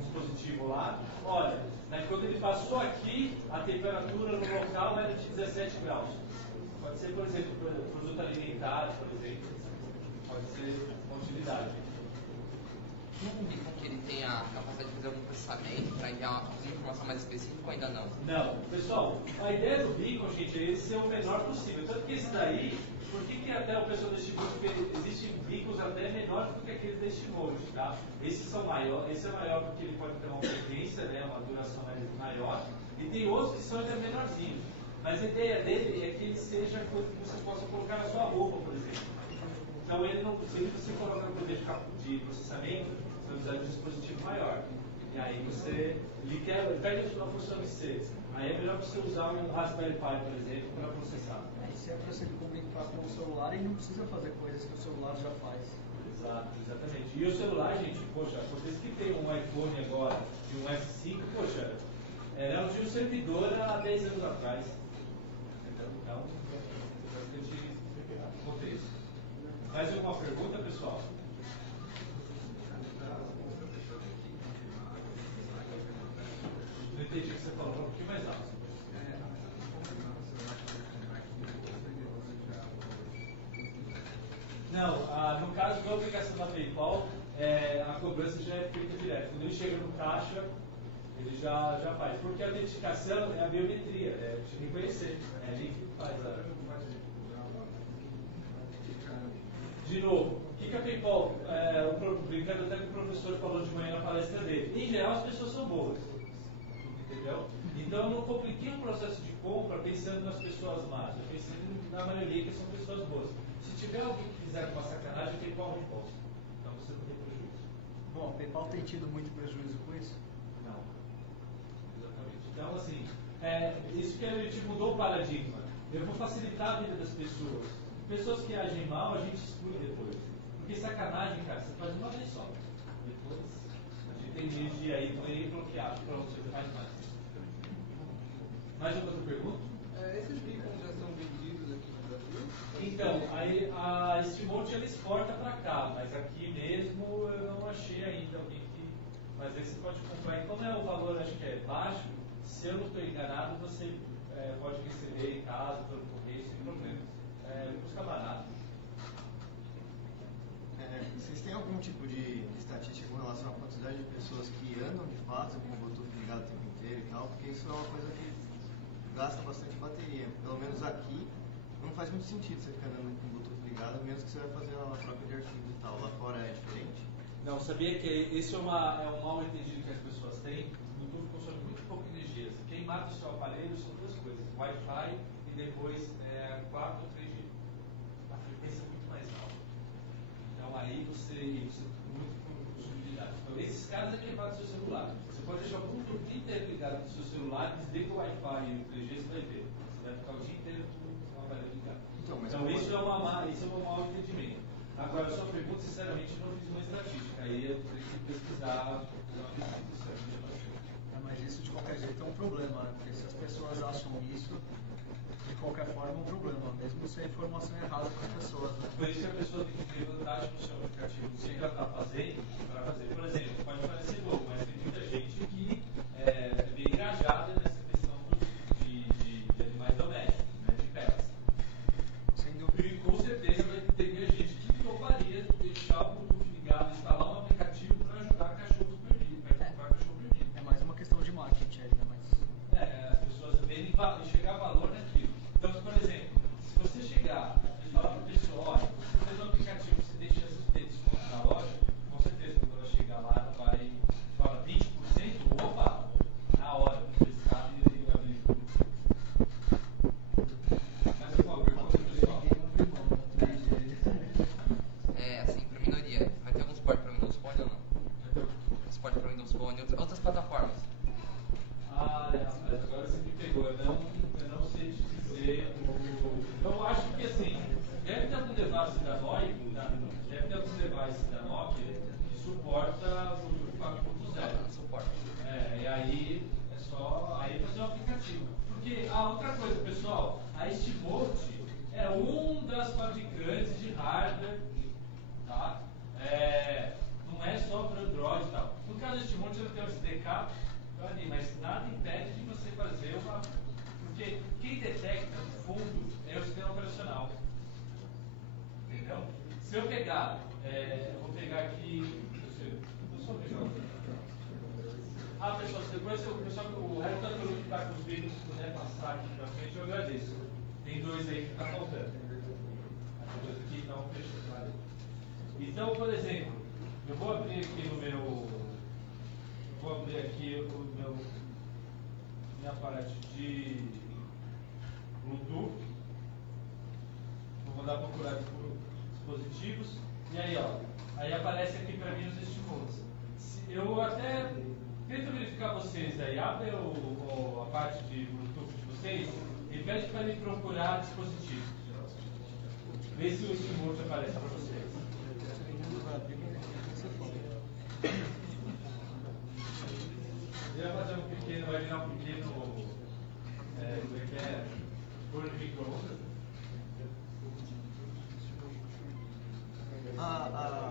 dispositivo lá, olha, né, quando ele passou aqui, a temperatura no local era de 17 graus. Pode ser, por exemplo, produto alimentar, por exemplo, pode ser uma utilidade. Que ele tem a capacidade de fazer algum processamento para enviar uma informação mais específica ou ainda não? Não. Pessoal, a ideia do beacon, gente, é ele ser o menor possível. Tanto que esse daí, por que até o pessoal deste mundo, porque existem beacons até menores do que aqueles deste mundo, tá? Esses são maiores, esse é maior porque ele pode ter uma potência, né, uma duração maior, e tem outros que são ainda menorzinhos. Mas a ideia dele é que ele seja coisa que você possa colocar na sua roupa, por exemplo. Então, se você colocar o poder de processamento, você vai usar um dispositivo maior. E aí ele perde a função de ser. Aí é melhor você usar um Raspberry Pi, por exemplo, para processar. Se é para você comunicar com o celular, ele não precisa fazer coisas que o celular já faz. Exato, exatamente. E o celular, gente, poxa, por isso que tem um iPhone agora e um F5, poxa, não tinha um servidor há 10 anos atrás. Entendeu? Então, eu te contei isso. Mais alguma pergunta, pessoal? Não entendi o que você falou, um pouquinho mais alto. Não, no caso da aplicação da PayPal, a cobrança já é feita direto. Quando ele chega no caixa, ele já faz. Porque a autenticação é a biometria, é te reconhecer. É ali que faz De novo, o que a PayPal, brincando até que o professor falou de manhã na palestra dele, em geral as pessoas são boas, entendeu? Então eu não compliquei o processo de compra pensando nas pessoas más, eu pensando na maioria que são pessoas boas. Se tiver alguém que fizer uma sacanagem, a PayPal reembolsa, então você não tem prejuízo. Bom, a PayPal tem tido muito prejuízo com isso? Não, exatamente. Então assim, isso que a gente mudou o paradigma, eu vou facilitar a vida das pessoas. Pessoas que agem mal, a gente exclui depois. Porque sacanagem, cara, você faz uma vez só. Depois, a gente tem de aí também bloqueado. Pronto, você faz mais. Mais alguma outra pergunta? Esses beacons já são vendidos aqui no Brasil? Então, aí a Steamboat ela exporta para cá, mas aqui mesmo eu não achei ainda alguém que. Mas aí você pode comprar. E como o valor acho que é baixo, se eu não estou enganado, você pode receber em casa, pelo correio, sem problema. Custa barato. Vocês têm algum tipo de estatística com relação à quantidade de pessoas que andam de fato com o Bluetooth ligado o tempo inteiro e tal? Porque isso é uma coisa que gasta bastante bateria. Pelo menos aqui não faz muito sentido você ficar andando com o Bluetooth ligado, mesmo que você vai fazer uma troca de arquivos e tal. Lá fora é diferente? Não, sabia que esse é um mal entendido que as pessoas têm. O Bluetooth consome muito pouca energia. Quem mata o seu aparelho são duas coisas: Wi-Fi e depois 4 ou 3G. A frequência é muito mais alta. Então aí você muito consumo de dados. Então esses caras é que matam o seu celular. Você pode deixar o Bluetooth o dia inteiro ligado no seu celular, desliga o Wi-Fi e o 3G, você vai ver. Você vai ficar o dia inteiro com o aparelho ligado. Então isso é um mau entendimento. Agora, a sua pergunta, sinceramente, não fiz uma estatística. Aí eu teria que pesquisar uma pesquisa. Mas isso, de qualquer jeito, é um problema, né? Porque se as pessoas acham isso, de qualquer forma, é um problema, mesmo se a informação é errada para as pessoas, né? Por isso que a pessoa tem que ter vantagem no seu aplicativo. O que ela está fazendo para fazer. Por exemplo, pode parecer louco, mas tem muita gente que é bem engajada nessa questão de animais domésticos, né? De pets. Sem dúvida. E com certeza vai ter gente que toparia deixar o Bluetooth ligado, instalar um aplicativo para ajudar cachorros perdidos, para comprar cachorro perdido. É mais uma questão de marketing aí, né? As pessoas verem enxergar valor naquilo. Então, por exemplo, se você chegar e falar para a pessoa, olha, você fez um aplicativo, você deixa ter desconto na loja, com certeza quando ela chegar lá, ela vai falar 20%, opa, na hora, você sabe e abrir tudo. Mas alguma pergunta, pessoal? Assim, para minoria, vai ter algum suporte para Windows Phone ou não? Suporte para Windows Phone e outras plataformas? Rapaz, agora você me pegou. Eu não sei te dizer. Eu acho que assim, deve ter algum device da Nokia, que suporta o Bluetooth 4.0. Suporta. E aí é só fazer um aplicativo. Porque outra coisa, pessoal, a Steamboat é um das fabricantes de hardware, tá? Não é só para Android e tal. No caso da Steamboat, ela tem um SDK. Mas nada impede de você fazer uma. Porque quem detecta no fundo é o sistema operacional. Entendeu? Se eu pegar, eu vou pegar aqui. Deixa eu pegar. Pessoal, depois o resto da turma que está com os vídeos, se puder passar aqui para frente, eu agradeço. Tem 2 aí que está faltando. As coisas aqui estão fechadas. Então, por exemplo, eu vou abrir aqui no meu. Vou abrir aqui minha parte de Bluetooth. Vou mandar procurar por dispositivos. E aí, aí aparece aqui para mim os estímulos. Eu até tento verificar vocês aí. Abre a parte de Bluetooth de vocês e pede para ele procurar dispositivos. Vê se o estímulo aparece para vocês. Ele vai fazer vai virar um pequeno forno de micro-ondas.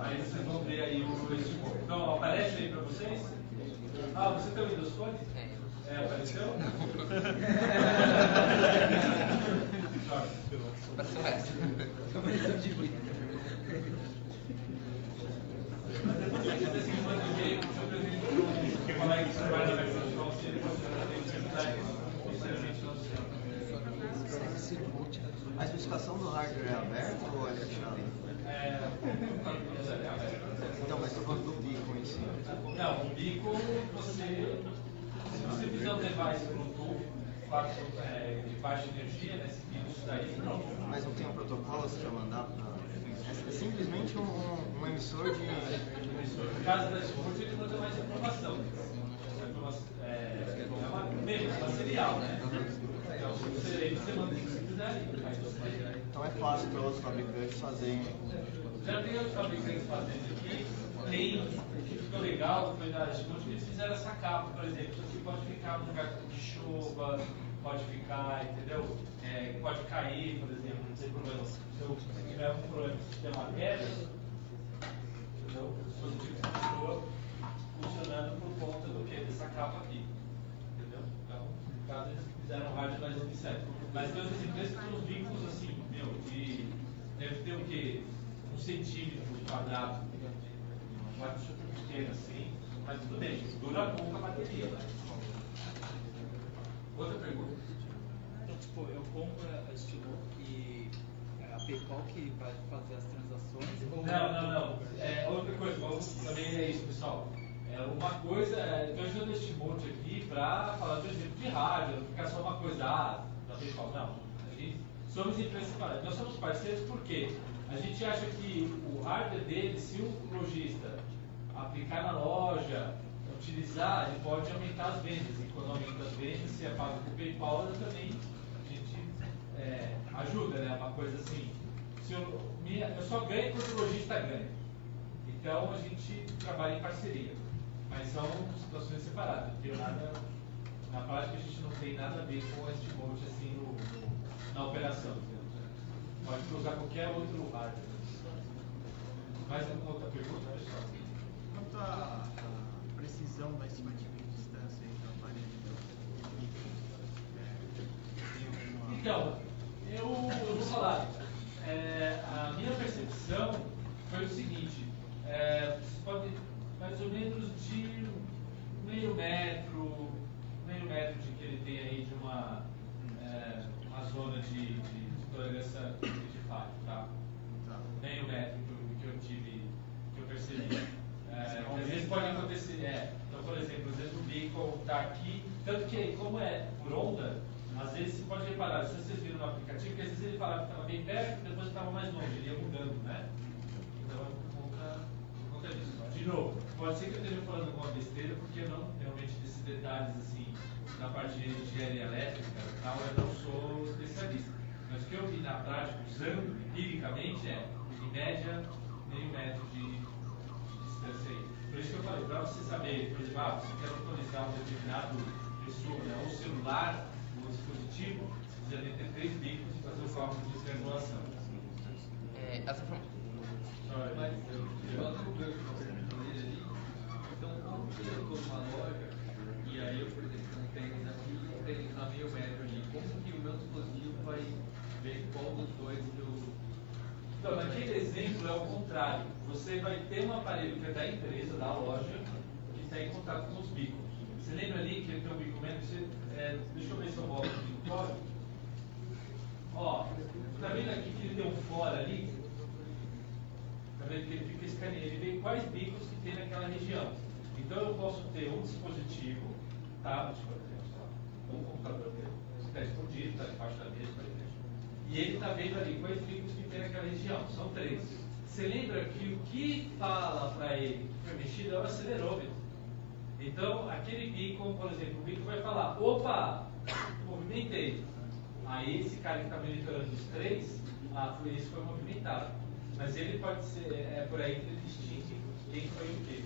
Aí vocês vão ver aí o estímulo. Então, aparece aí para vocês? Você tem o Windows Phone? Apareceu? Apareceu o resto. Mas depois que você me manda um e-mail, eu apresento que falar que trabalha na versão de conselho, a especificação do hardware é aberta ou é fechada? Então, mas estou falando do Beacon em si. Não, o Beacon, se você fizer um device Bluetooth de baixa energia, né, seguindo isso daí, não. Mas não tem um protocolo que você vai mandar para. É simplesmente um emissor de. No caso da Sport, ele manda mais informação. É uma serial, né? Então, você manda o que você quiser. Então é fácil para outros fabricantes fazerem. Já tem outros fabricantes fazendo aqui. Tem, ficou legal, foi da Sport que eles fizeram essa capa, por exemplo. Isso aqui pode ficar num lugar de chuva, pode ficar, entendeu? Pode cair, por exemplo, não tem problema. Se eu tiver algum problema no sistema queda, o dispositivo continua funcionando por conta do quê? Dessa capa aqui. Entendeu? Então, 27. Mas tem outras empresas que tem uns vínculos assim, deve ter o quê? 1 centímetro quadrado. Uma parte super pequena assim, mas tudo bem, dura pouco a bateria, né? Outra pergunta? Então, tipo, eu compro a Steamboat e a PayPal que vai fazer as transações? Ou... Não. Outra coisa, também é isso, pessoal. Uma coisa, estou usando este monte aqui para falar, por exemplo, de hardware, não ficar só uma coisa da PayPal. Não, somos empresas separadas. Nós somos parceiros porque a gente acha que o hardware dele, se o lojista aplicar na loja, utilizar, ele pode aumentar as vendas. E quando aumenta as vendas, se é pago por PayPal, também a gente ajuda, né? Uma coisa assim. Eu só ganho quando o lojista ganha. Então a gente trabalha em parceria. Mas são situações separadas. Não tem nada, na prática a gente não tem nada a ver com este monte assim na operação. Pode usar qualquer outro hardware. Mais alguma outra pergunta, pessoal? Quanto à precisão da estimativa de distância entre a parede e Então, eu vou falar. A minha percepção foi o seguinte: você pode mais ou menos de meio metro de que ele tem aí de uma zona de tolerância de falha, tá? Meio metro que eu percebi. Às vezes pode acontecer, então, por exemplo, às vezes o beacon está aqui, tanto que como é por onda, às vezes você pode reparar, se vocês viram no aplicativo, que às vezes ele falava que estava bem perto, depois estava mais longe, ele ia mudando, né? Então é por conta disso. De novo, pode ser que eu esteja falando alguma besteira, porque eu não, realmente, desses detalhes assim, na parte de engenharia elétrica e tal, eu não sou especialista. Mas o que eu vi na prática, usando empiricamente, em média, meio metro de distância aí. Por isso que eu falei, para você saber, por exemplo, você quer atualizar um determinado pessoa, né, ou celular, ou dispositivo, você deve ter 3 bicos e fazer o cálculo de triangulação. Essa foi... Mas eu ando ganho com a pergunta dele ali. Então, como que eu estou numa loja e aí eu, por exemplo, tenho um tênis aqui e um tênis a meio metro ali, como que o meu dispositivo vai ver qual dos dois que eu... Então, naquele exemplo é o contrário. Você vai ter um aparelho que é da empresa, da loja, que está em contato com os bicos. Você lembra ali que ele tem um bico médio? Deixa eu ver se eu volto aqui no código. Ó, tá vendo aqui que ele tem um fora ali? Tá vendo que ele fica escaneando? Ele vê quais bicos que tem naquela região. Então eu posso ter um dispositivo, tablet, por exemplo, um computador dele, está escondido, está debaixo da mesa, por exemplo. E ele está vendo ali quais bicos que tem naquela região. São 3. Você lembra que o que fala para ele que foi mexido é o acelerômetro. Então, aquele beacon, por exemplo, o beacon vai falar, opa, movimentei. Aí esse cara que está monitorando os 3, foi isso que foi movimentado. Mas ele pode ser, por aí que ele distingue quem foi o quê.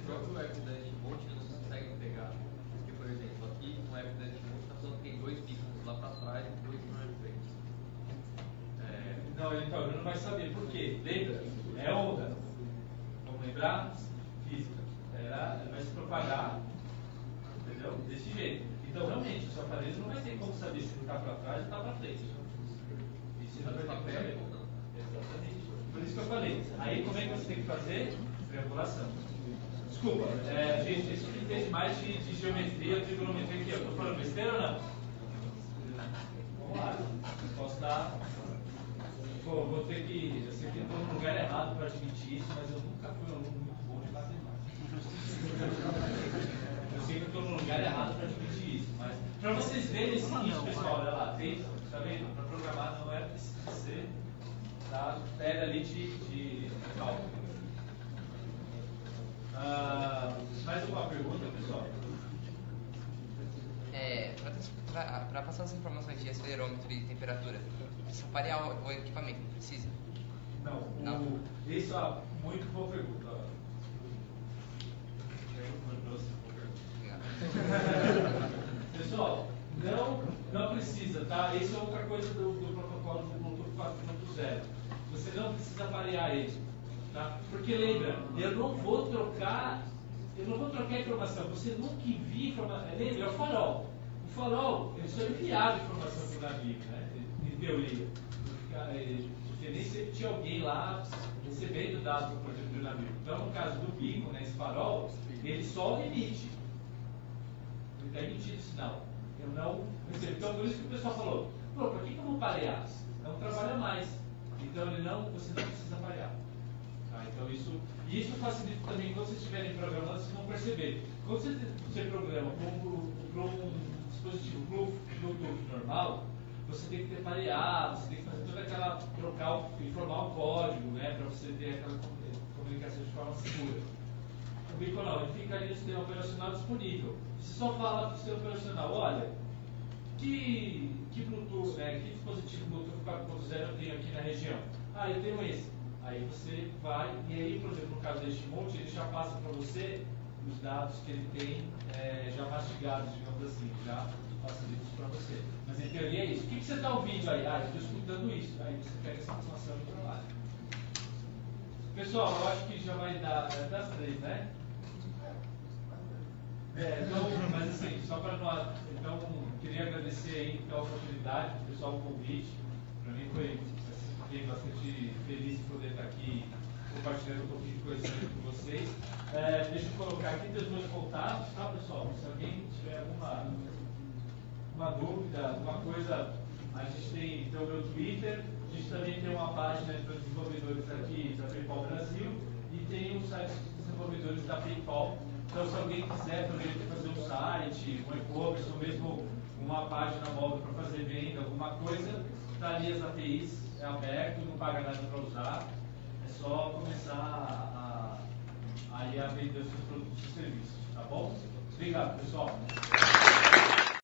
O próprio app da Steamboat não consegue pegar. Porque, por exemplo, aqui no app da Steamboat está falando que tem 2 bicos lá para trás e 2 para frente. Não, então ele não vai saber por quê. Lembra? É onda. Vamos lembrar? Física. Ele vai se propagar, entendeu? Desse jeito. Então, realmente, o seu aparelho não vai ter como saber se ele está para trás ou está para frente. E se não vai ter como saber. Exatamente. Por isso que eu falei. Aí, como é que você tem que fazer? Triangulação. Desculpa, gente, isso que entende mais de geometria, trigonometria que eu. Estou falando besteira ou não? Vamos lá. Posso dar. Pô, vou ter que. Eu sei que estou no lugar errado para admitir isso, mas eu nunca fui um aluno muito bom de matemática. Eu sei que estou no lugar errado para admitir isso, mas para vocês verem o seguinte, pessoal, olha lá, tem, tá vendo? Para programar não é preciso ser, tá? Pega ali de cálculo. Mais uma pergunta, pessoal? Para passar as informações de acelerômetro e temperatura, precisa parear o equipamento, precisa? Não. Isso é muito boa pergunta. Pessoal, não precisa, tá? Isso é outra coisa do protocolo do Bluetooth 4.0. Você não precisa parear ele, tá? Porque lembra, eu não vou trocar informação. Você nunca envia informação. Lembra, é o farol. O farol, ele isso é enviar informação para o navio, né? Em teoria. Porque nem sempre tinha alguém lá recebendo dados, por exemplo, do navio. Então, no caso do bico, né, esse farol, ele só emite. Ele está emitindo sinal. Eu não recebo. Então, por isso que o pessoal falou, pô, por que eu vou parear? Não trabalha mais. Então, você não precisa parear. Tá? Então, isso facilita também quando vocês estiverem programando, vocês vão perceber. Quando você programa para um dispositivo Bluetooth normal, você tem que parear, você tem que fazer toda aquela informar o código, né, para você ter aquela comunicação de forma segura. O bico não, ele fica ali no sistema operacional disponível. Você só fala para o sistema operacional, olha, que Bluetooth, né, que dispositivo Bluetooth 4.0 eu tenho aqui na região? Ah, eu tenho esse. Aí você vai, e aí, por exemplo, no caso deste monte, ele já passa para você os dados que ele tem já mastigados, digamos assim, já facilitos para você. Mas em teoria é isso. O que você está ouvindo aí? Ah, eu estou escutando isso. Aí você pega essa informação e trabalha. Pessoal, eu acho que já vai dar das 3, né? Então, mas assim, só para nós, então, queria agradecer aí então, a oportunidade, o pessoal, o convite. Para mim foi, fiquei bastante feliz de poder estar aqui compartilhando um pouquinho de conhecimento com vocês. Deixa eu colocar aqui os meus contatos, tá, pessoal? Se alguém tiver alguma dúvida, alguma coisa, a gente tem o meu Twitter, a gente também tem uma página para desenvolvedores aqui da PayPal Brasil e tem um site de desenvolvedores da PayPal. Então, se alguém quiser, por exemplo, fazer um site, um e-commerce ou mesmo uma página móvel para fazer venda, alguma coisa, está ali as APIs, é aberto, não paga nada para usar, é só começar a vender os seus produtos e serviços, tá bom? Obrigado, pessoal.